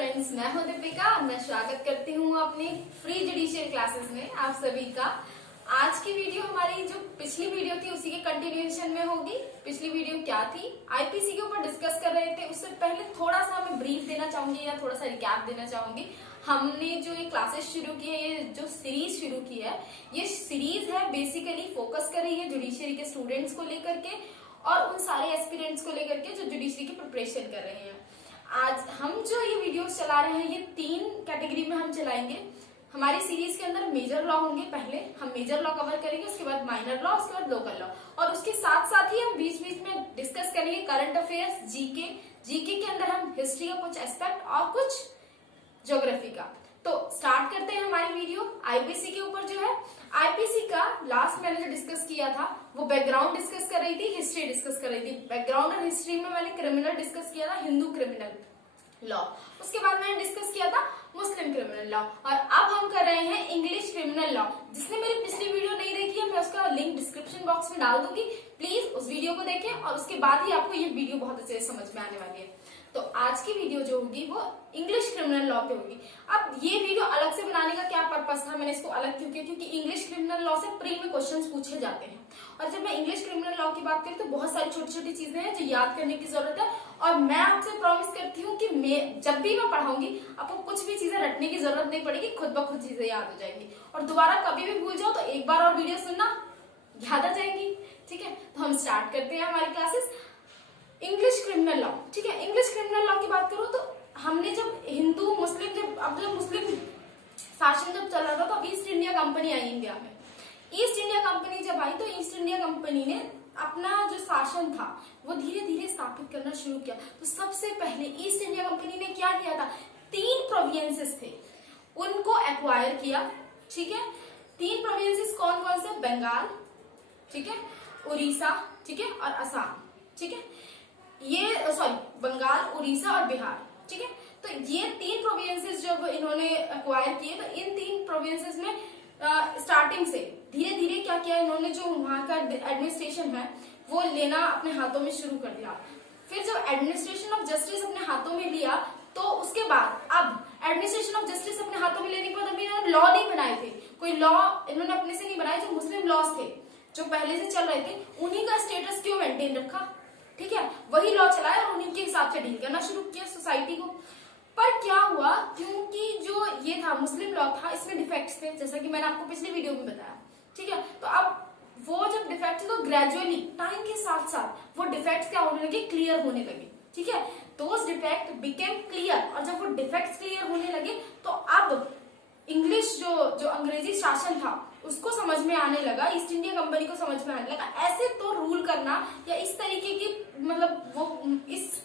Friends, मैं हूं दीपिका। मैं स्वागत करती हूं अपनी फ्री जुडिशियल क्लासेस में आप सभी का। आज की वीडियो हमारी जो पिछली वीडियो थी उसी के कंटिन्यूएशन में होगी। पिछली वीडियो क्या थी, आईपीसी के ऊपर डिस्कस कर रहे थे। उससे पहले थोड़ा सा मैं ब्रीफ देना चाहूंगी या थोड़ा सा रिकैप देना चाहूंगी। हमने जो ये क्लासेस शुरू की है, ये जो सीरीज शुरू की है, ये सीरीज है बेसिकली फोकस कर रही है जुडिशियरी के स्टूडेंट्स को लेकर के और उन सारे एस्पिरेंट्स को लेकर के जो जुडिशरी की प्रिपरेशन कर रहे हैं। आज हम जो ये वीडियोस चला रहे हैं, ये 3 कैटेगरी में हम चलाएंगे। हमारी सीरीज के अंदर मेजर लॉ होंगे। पहले हम मेजर लॉ कवर करेंगे, उसके बाद माइनर लॉ, उसके बाद लोकल लॉ, और उसके साथ साथ ही हम बीच बीच में डिस्कस करेंगे करंट अफेयर्स, जीके के अंदर हम हिस्ट्री का कुछ एस्पेक्ट और कुछ ज्योग्राफी का। तो स्टार्ट करते हैं हमारी वीडियो। आईपीसी के ऊपर जो है, आईपीसी का लास्ट मैंने जो डिस्कस किया था वो बैकग्राउंड डिस्कस कर रही थी, हिस्ट्री डिस्कस कर रही थी। बैकग्राउंड और हिस्ट्री में मैंने क्रिमिनल डिस्कस किया था, हिंदू क्रिमिनल लॉ। उसके बाद मैंने डिस्कस किया था मुस्लिम क्रिमिनल लॉ, और अब हम कर रहे हैं इंग्लिश क्रिमिनल लॉ। जिसने मेरी पिछली वीडियो नहीं देखी है, मैं उसका लिंक डिस्क्रिप्शन बॉक्स में डाल दूंगी। प्लीज उस वीडियो को देखें और उसके बाद ही आपको ये वीडियो बहुत अच्छे से समझ में आने वाली है। तो आज की वीडियो जो होगी वो इंग्लिश क्रिमिनल लॉ पे होगी। अब ये वीडियो अलग से बनाने का क्या पर्पस था, मैंने इसको अलग क्यों किया, क्योंकि इंग्लिश क्रिमिनल लॉ से प्री में क्वेश्चंस पूछे जाते हैं। और जब मैं इंग्लिश क्रिमिनल लॉ की बात करूं तो बहुत सारी छोटी छोटी चीजें हैं जो याद करने की जरूरत है। और मैं आपसे प्रॉमिस करती हूँ कि जब भी मैं पढ़ाऊंगी आपको कुछ भी चीजें रटने की जरूरत नहीं पड़ेगी, खुद ब खुद चीजें याद हो जाएंगी। और दोबारा कभी भी भूल जाओ तो एक बार और वीडियो सुनना, याद आ जाएंगी। ठीक है, तो हम स्टार्ट करते हैं हमारी क्लासेस। इंग्लिश क्रिमिनल लॉ, ठीक है। इंग्लिश क्रिमिनल लॉ की बात करूं तो हमने जब हिंदू मुस्लिम जब मुस्लिम शासन जब चल रहा था तो ईस्ट इंडिया कंपनी आई इंडिया में। ईस्ट इंडिया कंपनी जब आई तो ईस्ट इंडिया कंपनी ने अपना जो शासन था वो धीरे धीरे स्थापित करना शुरू किया। तो सबसे पहले ईस्ट इंडिया कंपनी ने क्या किया था, 3 प्रोविंसेस थे उनको एक्वायर किया। ठीक है, 3 प्रोविंसेस कौन कौन से, बंगाल, ठीक है, उड़ीसा, ठीक है, और असम। ठीक है, ये बंगाल, उड़ीसा और बिहार। ठीक है, तो ये 3 प्रोविंसेस जब इन्होंने एक्वायर किए तो इन 3 प्रोविंसेस में स्टार्टिंग से धीरे धीरे क्या किया इन्होंने, जो वहां का एडमिनिस्ट्रेशन है वो लेना अपने हाथों में शुरू कर दिया। फिर जब एडमिनिस्ट्रेशन ऑफ जस्टिस अपने हाथों में लिया तो उसके बाद अब एडमिनिस्ट्रेशन ऑफ जस्टिस अपने हाथों में लेने के बाद अभी इन्होंने लॉ नहीं बनाए थे। कोई लॉ इन्होंने अपने से नहीं बनाए। जो मुस्लिम लॉज थे जो पहले से चल रहे थे उन्हीं का स्टेटस क्यों मेंटेन रखा, ठीक है, वही लॉ चलाया और उन्हीं के हिसाब से डील करना शुरू किया सोसाइटी को। पर क्या हुआ, क्योंकि जो ये था मुस्लिम लॉ था, इसमें डिफेक्ट्स थे, जैसा कि मैंने आपको पिछली वीडियो में बताया। ठीक है, तो अब वो जब डिफेक्ट्स तो ग्रेजुअली टाइम के साथ साथ वो डिफेक्ट्स क्या होने लगे, क्लियर होने लगे। ठीक है, दोस डिफेक्ट बिकेम क्लियर, और जब वो डिफेक्ट्स क्लियर होने लगे तो अब इंग्लिश जो अंग्रेजी शासन था उसको समझ में आने लगा, ईस्ट इंडिया कंपनी को समझ में आने लगा ऐसे तो रूल करना या इस तरीके की मतलब वो इस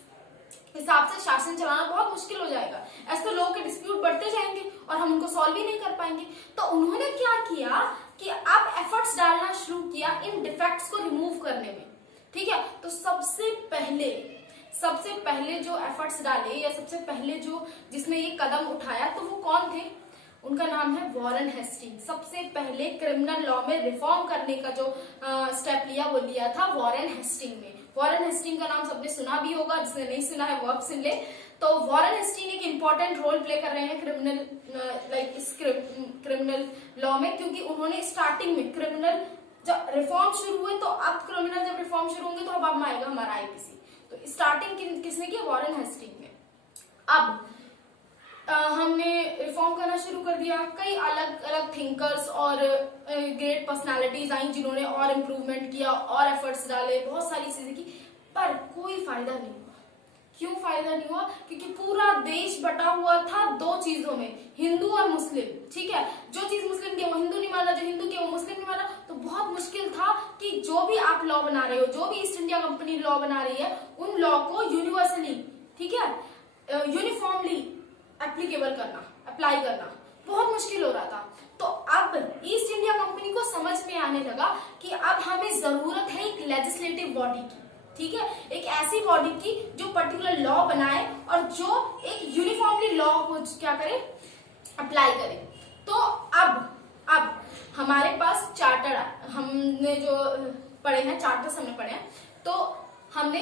हिसाब से शासन चलाना बहुत मुश्किल हो जाएगा। ऐसे तो लोगों के डिस्प्यूट बढ़ते जाएंगे और हम उनको सॉल्व ही नहीं कर पाएंगे। तो उन्होंने क्या किया कि अब एफर्ट्स डालना शुरू किया इन डिफेक्ट्स को रिमूव करने में। ठीक है, तो सबसे पहले जो एफर्ट्स डाले या सबसे पहले जो जिसने ये कदम उठाया तो वो कौन थे, उनका नाम है वॉरेन हेस्टिंग। सबसे पहले क्रिमिनल लॉ में रिफॉर्म करने का जो स्टेप लिया वो लिया था वॉरेन हेस्टिंग ने। वॉरेन हेस्टिंग का नाम सबने सुना भी होगा, जिसने नहीं सुना है वो अब सुन ले। तो वॉरेन हेस्टिंग एक इंपॉर्टेंट रोल प्ले कर रहे हैं क्रिमिनल लॉ में, क्योंकि उन्होंने स्टार्टिंग में क्रिमिनल जब रिफॉर्म शुरू हुए तो अब क्रिमिनल जब रिफॉर्म शुरू होंगे तो अब आएगा हमारा आईपीसी। तो स्टार्टिंग किसने किया, वॉरेन हेस्टिंग ने। अब हमने रिफॉर्म करना शुरू कर दिया। कई अलग अलग थिंकर्स और ग्रेट पर्सनालिटीज आई जिन्होंने और इम्प्रूवमेंट किया और एफर्ट्स डाले, बहुत सारी चीजें की, पर कोई फायदा नहीं हुआ। क्यों फायदा नहीं हुआ, क्योंकि पूरा देश बटा हुआ था 2 चीजों में, हिंदू और मुस्लिम। ठीक है, जो चीज मुस्लिम की वो हिंदू नहीं माना, जो हिंदू की वो मुस्लिम नहीं माना। तो बहुत मुश्किल था कि जो भी आप लॉ बना रहे हो, जो भी ईस्ट इंडिया कंपनी लॉ बना रही है, उन लॉ को यूनिवर्सली, ठीक है, यूनिफॉर्मली एप्लीकेबल करना, अप्लाई करना बहुत मुश्किल हो रहा था। तो अब ईस्ट इंडिया कंपनी को समझ में आने लगा कि अब हमें जरूरत है एक लेजिस्लेटिव बॉडी की। ठीक है, एक ऐसी बॉडी की जो पर्टिकुलर लॉ बनाए और जो एक यूनिफॉर्मली लॉ को क्या करे, अप्लाई करे। तो अब हमारे पास चार्टर, हमने जो पढ़े हैं चार्टर्स हमने पढ़े हैं, तो हमने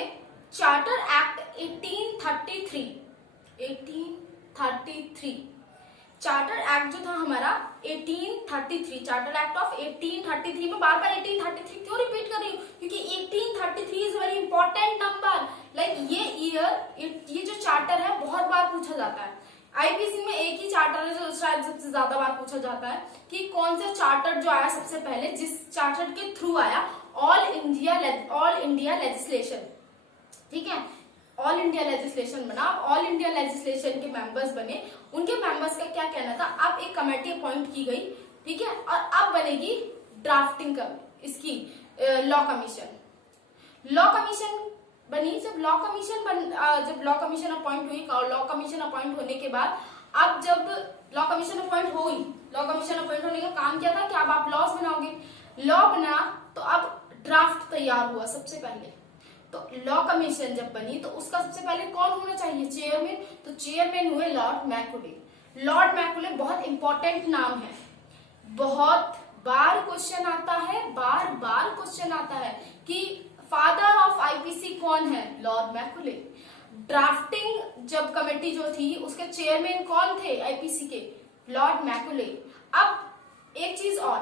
चार्टर एक्ट 1833 1833। चार्टर एक्ट जो था हमारा 1833, चार्टर एक्ट ऑफ 1833 में बार बार 1833 क्यों रिपीट कर रही हूँ, क्योंकि 1833 is very important number. Like ये ईयर, ये जो चार्टर है बहुत बार पूछा जाता है। आईपीसी में एक ही चार्टर है जो शायद सबसे ज्यादा बार पूछा जाता है कि कौन सा चार्टर जो आया सबसे पहले, जिस चार्टर के थ्रू आया ऑल इंडिया लेजिस्लेशन, ठीक है, ऑल इंडिया लेजिस्लेशन बना। ऑल इंडिया लेजिस्लेशन के मेंबर्स बने, उनके मेंबर्स का क्या कहना था, अब एक कमेटी अपॉइंट की गई, ठीक है, और अब बनेगी ड्राफ्टिंग इसकी लॉ कमीशन। लॉ कमीशन बनी। जब लॉ कमीशन अपॉइंट हुई, लॉ कमीशन अपॉइंट होने के बाद अब जब लॉ कमीशन अपॉइंट हुई, लॉ कमीशन अपॉइंट होने का काम क्या था कि अब आप लॉज बनाओगे। लॉ बना तो अब ड्राफ्ट तैयार हुआ सबसे पहले। तो लॉ कमीशन जब बनी तो उसका सबसे पहले कौन होना चाहिए, चेयरमैन। तो चेयरमैन हुए लॉर्ड मैकुले। लॉर्ड मैकुले बहुत इंपॉर्टेंट नाम है, बहुत बार क्वेश्चन आता है, बार बार क्वेश्चन आता है कि फादर ऑफ आईपीसी कौन है, लॉर्ड मैकुले। ड्राफ्टिंग जब कमेटी जो थी उसके चेयरमैन कौन थे आईपीसी के, लॉर्ड मैकुले। अब एक चीज और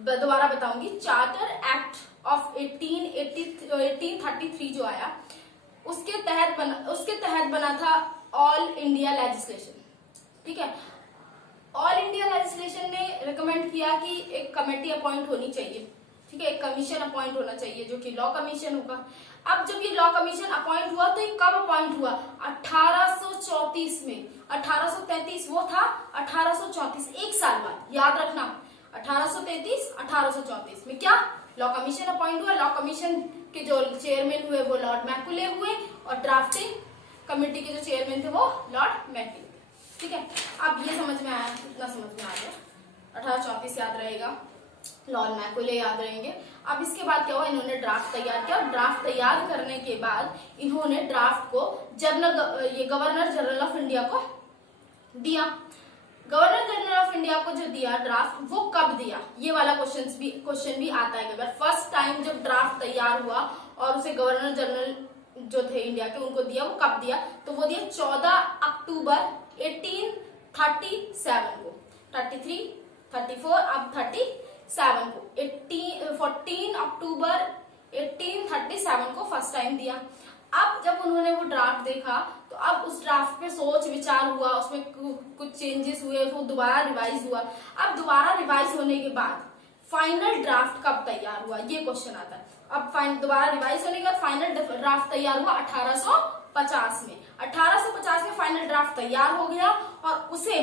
दोबारा बताऊंगी, चार्टर एक्ट ऑफ 1833 जो आया उसके तहत बना था ऑल इंडिया लेजिस्लेशन, ठीक है। ऑल इंडिया लेजिस्लेशन ने रिकमेंड किया कि एक कमेटी अपॉइंट होनी चाहिए, ठीक है, एक कमीशन अपॉइंट होना चाहिए जो कि लॉ कमीशन होगा। अब जब ये लॉ कमीशन अपॉइंट हुआ तो ये कब अपॉइंट हुआ, 1834 में। 1833 वो था, 1834 एक साल बाद, याद रखना 1833 1834 में क्या लॉ कमीशन अपॉइंट हुआ। लॉ कमीशन के जो चेयरमैन हुए वो लॉर्ड मैकुले हुए और ड्राफ्टिंग कमेटी के जो चेयरमैन थे वो लॉर्ड मैकुले, ठीक है। अब ये समझ में आया, इतना समझ में आ गया, 1834 याद रहेगा, लॉर्ड मैकुले याद रहेंगे। अब इसके बाद क्या हुआ, इन्होंने ड्राफ्ट तैयार किया। ड्राफ्ट तैयार करने के बाद इन्होंने ड्राफ्ट को गवर्नर जनरल ऑफ इंडिया को दिया। गवर्नर जनरल ऑफ इंडिया को जो दिया ड्राफ्ट, वो कब दिया, ये वाला क्वेश्चन भी आता है। अगर फर्स्ट टाइम जब ड्राफ्ट तैयार हुआ और उसे गवर्नर जनरल जो थे इंडिया के उनको दिया, वो कब दिया, तो वो दिया 14 अक्टूबर 1837 को। 33, 34, अब 37 को, 14 अक्टूबर 1837 को फर्स्ट टाइम दिया। अब जब उन्होंने वो ड्राफ्ट देखा तो अब उस ड्राफ्ट पे सोच विचार हुआ, उसमें कुछ चेंजेस हुए, वो दोबारा रिवाइज हुआ। अब दोबारा रिवाइज होने के बाद फाइनल ड्राफ्ट कब तैयार हुआ, ये क्वेश्चन आता है। अब दोबारा रिवाइज होने के बाद फाइनल ड्राफ्ट तैयार हुआ 1850 में। 1850 में फाइनल ड्राफ्ट तैयार हो गया और उसे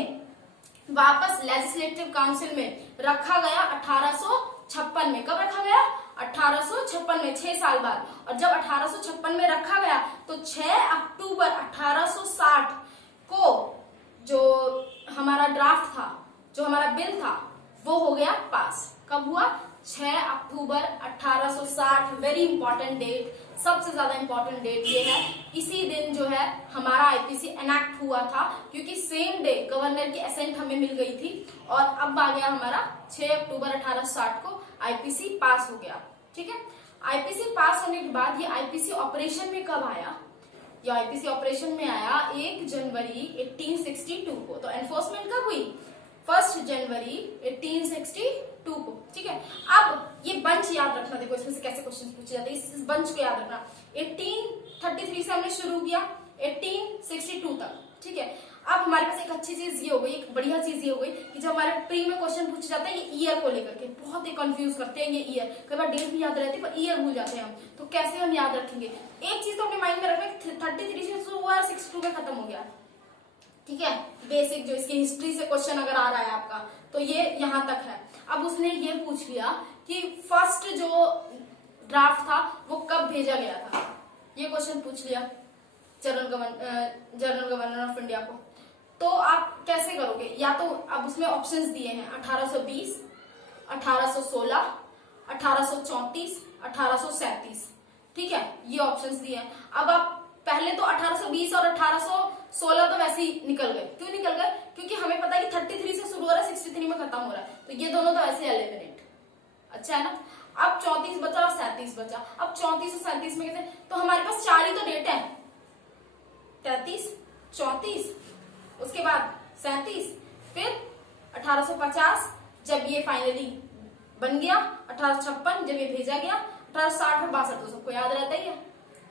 वापस लेजिस्लेटिव काउंसिल में रखा गया 1856 में। कब रखा गया, 1856 में, 6 साल बाद। और जब 1856 में रखा गया तो 6 अक्टूबर 1860 को जो हमारा ड्राफ्ट था, जो हमारा बिल था, वो हो गया पास। कब हुआ, 6 अक्टूबर 1860। वेरी इंपॉर्टेंट डेट, सबसे ज्यादा इंपॉर्टेंट डेट ये है। इसी दिन जो है हमारा आईपीसी एनेक्ट हुआ था, क्योंकि सेम डे गवर्नर की असेंट हमें मिल गई थी। और अब आ गया हमारा 6 अक्टूबर 1860 को आईपीसी पास हो गया, ठीक है। आईपीसी पास होने के बाद ये आईपीसी ऑपरेशन में कब आया, ये आईपीसी ऑपरेशन में आया 1 जनवरी 1862 को। तो एनफोर्समेंट कब हुई, 1 जनवरी 1862 को, ठीक है। अब ये बंच याद रखना, देखो इसमें से कैसे क्वेश्चन पूछे जाते हैं, इस बंच को याद रखना। 1833 से हमने शुरू किया 1862 तक, ठीक है। अब हमारे पास एक अच्छी चीज ये हो गई, एक बढ़िया चीज ये हो गई कि जब हमारे प्री में क्वेश्चन पूछे जाते हैं ये ईयर को लेकर के, बहुत ही कंफ्यूज करते हैं ये ईयर, कई बार डेट भी याद रहती है पर ईयर भूल जाते हैं हम, तो कैसे हम याद रखेंगे। एक चीज तो अपने माइंड में रखें, 33 से शुरू हुआ 62 में खत्म हो गया, ठीक है। बेसिक जो इसकी हिस्ट्री से क्वेश्चन अगर आ रहा है आपका तो ये यहाँ तक है। अब उसने ये पूछ लिया कि फर्स्ट जो ड्राफ्ट था वो कब भेजा गया था, ये क्वेश्चन पूछ लिया जनरल गवर्नर ऑफ इंडिया को। तो आप कैसे करोगे, या तो अब उसमें ऑप्शंस दिए हैं 1820, 1816, 1834, 1837, ठीक है, ये ऑप्शंस दिए हैं। अब आप पहले तो 1820 और 1816 तो वैसे ही निकल गए, क्यों निकल गए, क्योंकि हमें पता है कि 33 से शुरू हो रहा है 63 में खत्म हो रहा है, तो ये दोनों तो ऐसे एलिमिनेट, अच्छा है ना। अब 34 बचा और 37 बचा। अब 34 और 37 में कैसे, तो हमारे पास 4 ही तो डेट है, 33, 34 उसके बाद 37, फिर 1850 जब ये फाइनली बन गया, 1856 जब ये भेजा गया, 1860 और 62 तो सबको याद रहता ही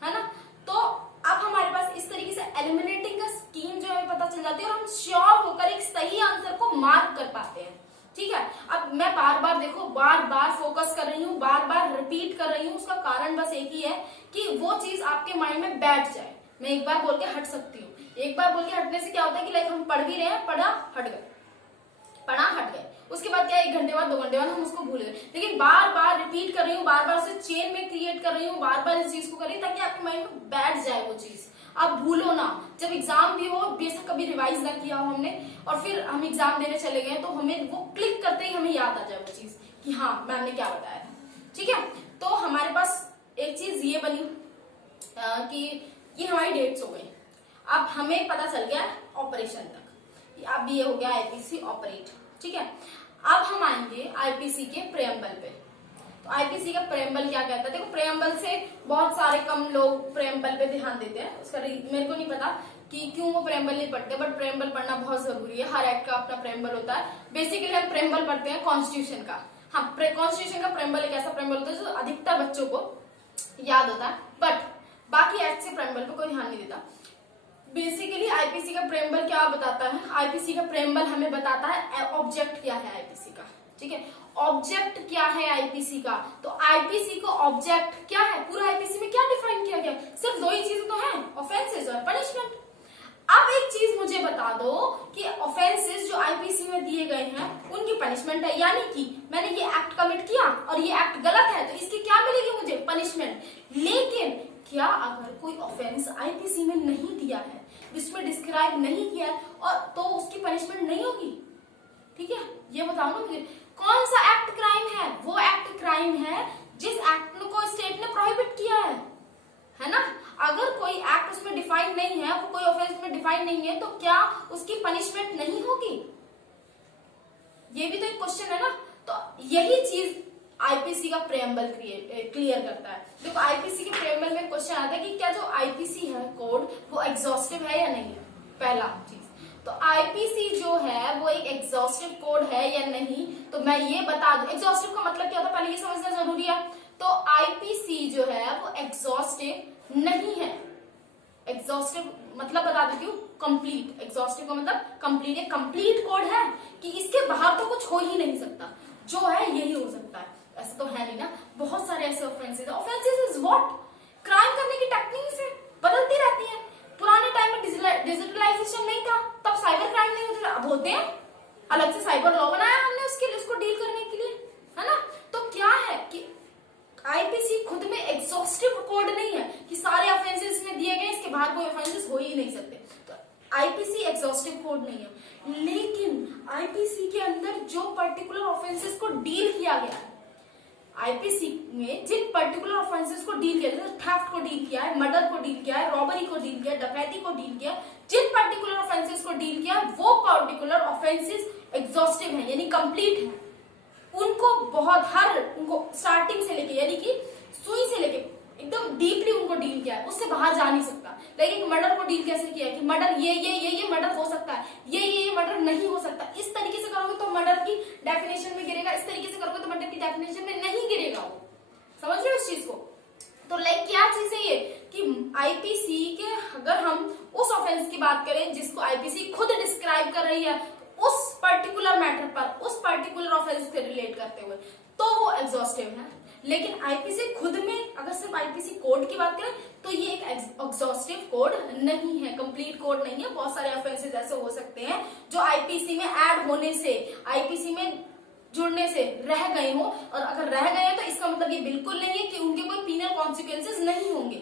है ना। तो अब हमारे पास इस तरीके से एलिमिनेटिंग का स्कीम जो है पता चल जाती है और हम श्योर होकर एक सही आंसर को मार्क कर पाते हैं। ठीक है, अब मैं बार बार फोकस कर रही हूँ, बार बार रिपीट कर रही हूँ, उसका कारण बस एक ही है कि वो चीज आपके माइंड में बैठ जाए। मैं एक बार बोल के हट सकती हूँ, एक बार बोल के हटने से क्या होता है कि लाइक हम पढ़ भी रहे हैं, पढ़ा हट गए, उसके बाद क्या 1 घंटे बाद 2 घंटे बाद हम उसको भूल गए। लेकिन बार बार रिपीट कर रही हूँ, बार बार उसे चेन में क्रिएट कर रही हूँ, बार बार इस चीज को कर रही हूँ ताकि आपके माइंड में बैठ जाए वो चीज, आप भूलो ना। जब एग्जाम भी हो, बेशक कभी रिवाइज ना किया हो हमने और फिर हम एग्जाम देने चले गए तो हमें वो क्लिक करते ही हमें याद आ जाए वो चीज कि हाँ मैम ने क्या बताया था। ठीक है, तो हमारे पास एक चीज ये बनी कि ये हमारी डेट्स हो गई। अब हमें पता चल गया ऑपरेशन तक, अब ये हो गया आईपीसी ऑपरेट। ठीक है, अब हम आएंगे आईपीसी के प्रेम्बल पे। तो आईपीसी का प्रेम्बल क्या कहता है? देखो प्रेम्बल से बहुत सारे कम लोग प्रेम्बल पे ध्यान देते हैं, उसका मेरे को नहीं पता कि क्यों वो प्रेम्बल नहीं पढ़ते, बट प्रेम्बल पढ़ना बहुत जरूरी है। हर एक्ट का अपना प्रेम्बल होता है। बेसिकली हम प्रेम्बल पढ़ते हैं कॉन्स्टिट्यूशन का। हाँ, कॉन्स्टिट्यूशन का प्रेम्बल एक ऐसा प्रेम्बल होता है जो अधिकतर बच्चों को याद होता है, बट बाकी एक्ट से प्रेम्बल पे कोई ध्यान नहीं देता। बेसिकली आईपीसी का प्रेम्बल क्या बताता है? आईपीसी का प्रेम्बल हमें बताता है ऑब्जेक्ट क्या है आईपीसी का। ठीक है, ऑब्जेक्ट क्या है आईपीसी का? तो आईपीसी का ऑब्जेक्ट क्या है? पूरा आईपीसी में क्या डिफाइन किया गया? सिर्फ 2 ही चीजें तो हैं, ऑफेंसेस और पनिशमेंट। अब एक चीज मुझे बता दो कि ऑफेंसेस जो आईपीसी में दिए गए हैं उनकी पनिशमेंट है, यानी कि मैंने ये एक्ट कमिट किया और ये एक्ट गलत है तो इसकी क्या मिलेगी मुझे? पनिशमेंट। लेकिन क्या अगर कोई ऑफेंस आईपीसी में नहीं दिया है, जिसमें डिस्क्राइब नहीं किया है, और तो उसकी पनिशमेंट नहीं होगी? ठीक है, ये बताओ ना मुझे, कौन सा एक्ट क्राइम है? वो एक्ट क्राइम है जिस एक्ट को स्टेट ने प्रोहिबिट किया है ना। अगर कोई एक्ट उसमें डिफाइन नहीं है, कोई ऑफेंस में डिफाइन नहीं है, तो क्या उसकी पनिशमेंट नहीं होगी? ये भी तो एक क्वेश्चन है ना। तो यही चीज आईपीसी का प्रेम्बल क्लियर करता है। देखो आईपीसी के प्रेम्बल में क्वेश्चन आता है कि क्या जो आईपीसी है कोड वो एग्जॉस्टिव है या नहीं है। पहला चीज तो आईपीसी जो है वो एक एग्जॉस्टिव कोड है या नहीं, तो मैं ये बता दूं एग्जॉस्टिव का मतलब क्या होता है, पहले ये समझना जरूरी है। तो आईपीसी जो है वो एग्जॉस्टिव नहीं है। एग्जॉस्टिव मतलब बता देती हूँ, कंप्लीट। एग्जॉस्टिव का मतलब कंप्लीट। एक कंप्लीट कोड है कि इसके बाहर तो कुछ हो ही नहीं सकता, जो है यही हो सकता है। ऐसा तो है नहीं ना, बहुत सारे ऐसे offences. Offences is what? Crime करने की टेक्निक्स है, बदलती रहती है। पुराने टाइम में डिजिटलाइजेशन नहीं था, तब साइबर क्राइम नहीं होते थे, अब होते हैं। अलग से साइबर लॉ बनाया हमने उसके लिए, उसको डील करने के लिए, है ना। तो क्या है कि आईपीसी खुद में एग्जॉस्टिव कोड नहीं है कि सारे ऑफेंसेस इसमें दिए गए, इसके बाहर कोई ऑफेंसेस हो ही नहीं सकते। तो आईपीसी एग्जॉस्टिव कोड नहीं है। लेकिन आईपीसी के अंदर जो पर्टिकुलर ऑफेंसेस को डील किया गया है, आईपीसी में जिन पर्टिकुलर ऑफेंसेस को डील किया, जैसे थेफ्ट को डील किया है, मर्डर को डील किया है, रॉबरी को डील किया है, डकैती को डील किया, जिन पर्टिकुलर ऑफेंसेस को डील किया वो पर्टिकुलर ऑफेंसेस एग्जॉस्टिव है, यानी कंप्लीट है। उनको उनको स्टार्टिंग से लेके, यानी कि सुई से लेके एकदम डीपली उनको डील किया है, उससे बाहर जा नहीं सकता। लेकिन मर्डर को डील कैसे किया है कि मर्डर ये मर्डर हो सकता है, ये मर्डर नहीं हो सकता। इस तरीके से करोगे तो मर्डर की डेफिनेशन में गिरेगा, इस तरीके से करोगे तो मर्डर की डेफिनेशन में नहीं गिरेगा। वो समझ रहे हो इस चीज को? तो लाइक क्या चीज है ये कि आईपीसी के अगर हम उस ऑफेंस की बात करें जिसको आईपीसी खुद डिस्क्राइब कर रही है, उस पर्टिकुलर मैटर पर, उस पर्टिकुलर ऑफेंस से रिलेट करते हुए, तो वो एग्जॉस्टिव है। लेकिन आईपीसी खुद में अगर सिर्फ आईपीसी कोड की बात करें तो ये एक एग्जॉस्टिव कोड नहीं है, कंप्लीट कोड नहीं है। बहुत सारे ऑफेंसेस ऐसे हो सकते हैं जो आईपीसी में ऐड होने से, आईपीसी में जुड़ने से रह गए हो, और अगर रह गए हैं तो इसका मतलब ये बिल्कुल नहीं है कि उनके कोई पीनल कॉन्सिक्वेंसेस नहीं होंगे।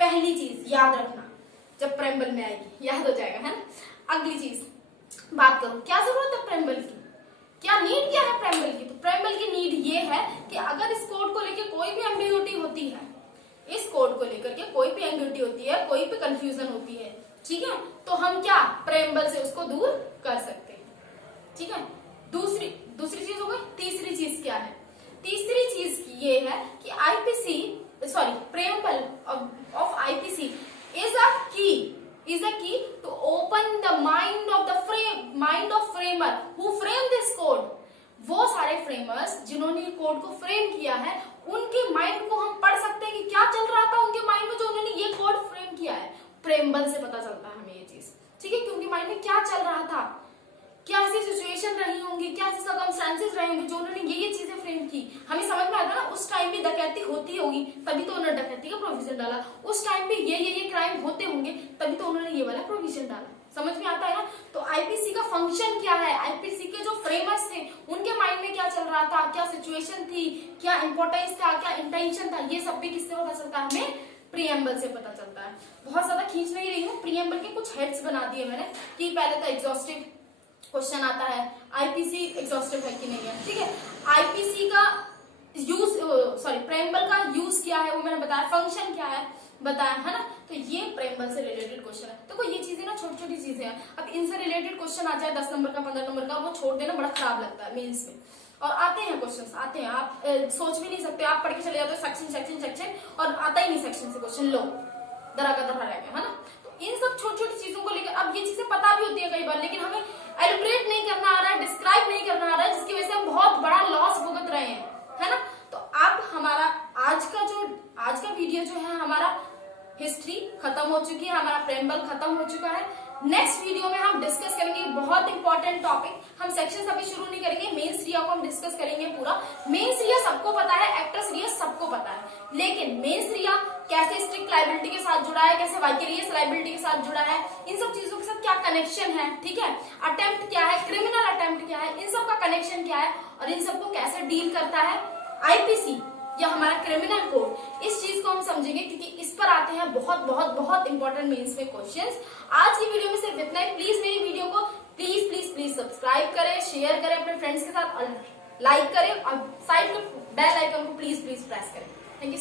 पहली चीज याद रखना, जब प्रेम्बल में आएगी याद हो जाएगा, है ना। अगली चीज बात करूं, क्या जरूरत है प्रेम्बल की, क्या नीड क्या है प्रेम्बल की? तो प्रेम्बल की नीड ये है कि अगर इस कोड को लेकर कोई भी एम्बिग्युइटी होती है, इस कोड को लेकर के कोई भी एम्बिग्युइटी होती है, कोई भी कंफ्यूजन होती है, ठीक है, तो हम क्या प्रेम्बल से उसको दूर कर सकते हैं। ठीक है, दूसरी चीज हो गई। तीसरी चीज क्या है? तीसरी चीज ये है कि IPC preamble of IPC is a key to open the mind of framer who framed this code. वो सारे फ्रेमर्स जिन्होंने कोड को फ्रेम किया है, उनके माइंड को हम पढ़ सकते हैं कि क्या चल रहा था उनके माइंड में जो उन्होंने ये कोड फ्रेम किया है। प्रेम्बल से पता चलता है हमें ये चीज, ठीक है, कि उनके माइंड में क्या चल रहा था, क्या ऐसी सिचुएशन रही होंगी, क्या ऐसे सर्कमस्टेंसेस रहे होंगे जो उन्होंने ये चीजें फ्रेम की। हमें समझ में आता ना, उस टाइम भी डकैती होती होगी तभी तो उन्होंने डकैती का प्रोविजन डाला, उस टाइम पे ये क्राइम होते होंगे तभी तो उन्होंने ये वाला प्रोविजन डाला। समझ में आता है ना। तो आईपीसी का फंक्शन क्या है, आईपीसी के जो फ्रेमर्स थे उनके माइंड में क्या चल रहा था, क्या सिचुएशन थी, क्या इंपॉर्टेंस था, क्या इंटेंशन था, ये सब भी किससे पता चलता है, हमें प्रीएम्बल से पता चलता है। बहुत ज्यादा खींच नहीं रही हूँ, प्रीएम्बल के कुछ हेड्स बना दिए मैंने कि पहले तो एग्जॉस्टिव क्वेश्चन आता है, आईपीसी एग्जॉस्टिव है कि नहीं है, ठीक है। आईपीसी का यूज प्रेम्बल का यूज क्या है वो मैंने बताया, फंक्शन क्या है बताया, है ना। तो ये प्रेम्बल से रिलेटेड क्वेश्चन है। देखो ये चीजें ना छोटी छोटी चीजें हैं, अब इनसे रिलेटेड क्वेश्चन आ जाए 10 नंबर का 15 नंबर का, वो छोड़ देना बड़ा खराब लगता है मेंस में। और आते हैं क्वेश्चन, आते हैं, आप सोच भी नहीं सकते, आप पढ़ के चले जाते हो सेक्शन सेक्शन सेक्शन और आता ही नहीं सेक्शन से क्वेश्चन, लो दरा का दरा रह गया, है ना। तो इन सब छोटी छोटी चीजों को लेकर, अब ये चीजें पता भी होती है कई बार, लेकिन हमें एलिब्रेट नहीं करना आ रहा है, डिस्क्राइब नहीं करना आ रहा है, जिसकी वजह से हम बहुत बड़ा लॉस भुगत रहे हैं, है ना। तो अब हमारा आज का वीडियो जो है, हमारा हिस्ट्री खत्म हो चुकी है, हमारा प्रेम्बल खत्म हो चुका है। नेक्स्ट वीडियो में हम डिस्कस करेंगे बहुत इंपॉर्टेंट टॉपिक, हम सेक्शन अभी शुरू नहीं करेंगे, मेंस रिया को हम डिस्कस करेंगे पूरा। मेंस रिया सबको पता है, एक्ट्रेस रिया सबको पता है, लेकिन मेंस रिया कैसे स्ट्रिक्ट लाइबिलिटी के साथ जुड़ा है, कैसे वाइकेरियस लाइबिलिटी के साथ जुड़ा है, इन सब चीजों के साथ क्या कनेक्शन है, ठीक है। अटेम्प्ट क्या है, क्रिमिनल अटेम्प्ट क्या है, इन सब का कनेक्शन क्या है और इन सबको कैसे डील करता है आईपीसी या हमारा क्रिमिनल कोड, इस चीज को हम समझेंगे, क्योंकि इस पर आते हैं बहुत बहुत बहुत इंपॉर्टेंट मेंस में क्वेश्चंस। आज की वीडियो में सिर्फ इतना ही। प्लीज मेरी वीडियो को प्लीज प्लीज प्लीज सब्सक्राइब करें, शेयर करें अपने फ्रेंड्स के साथ और लाइक करें और साइड में बेल आइकन को प्लीज प्लीज प्रेस करें। Thank you.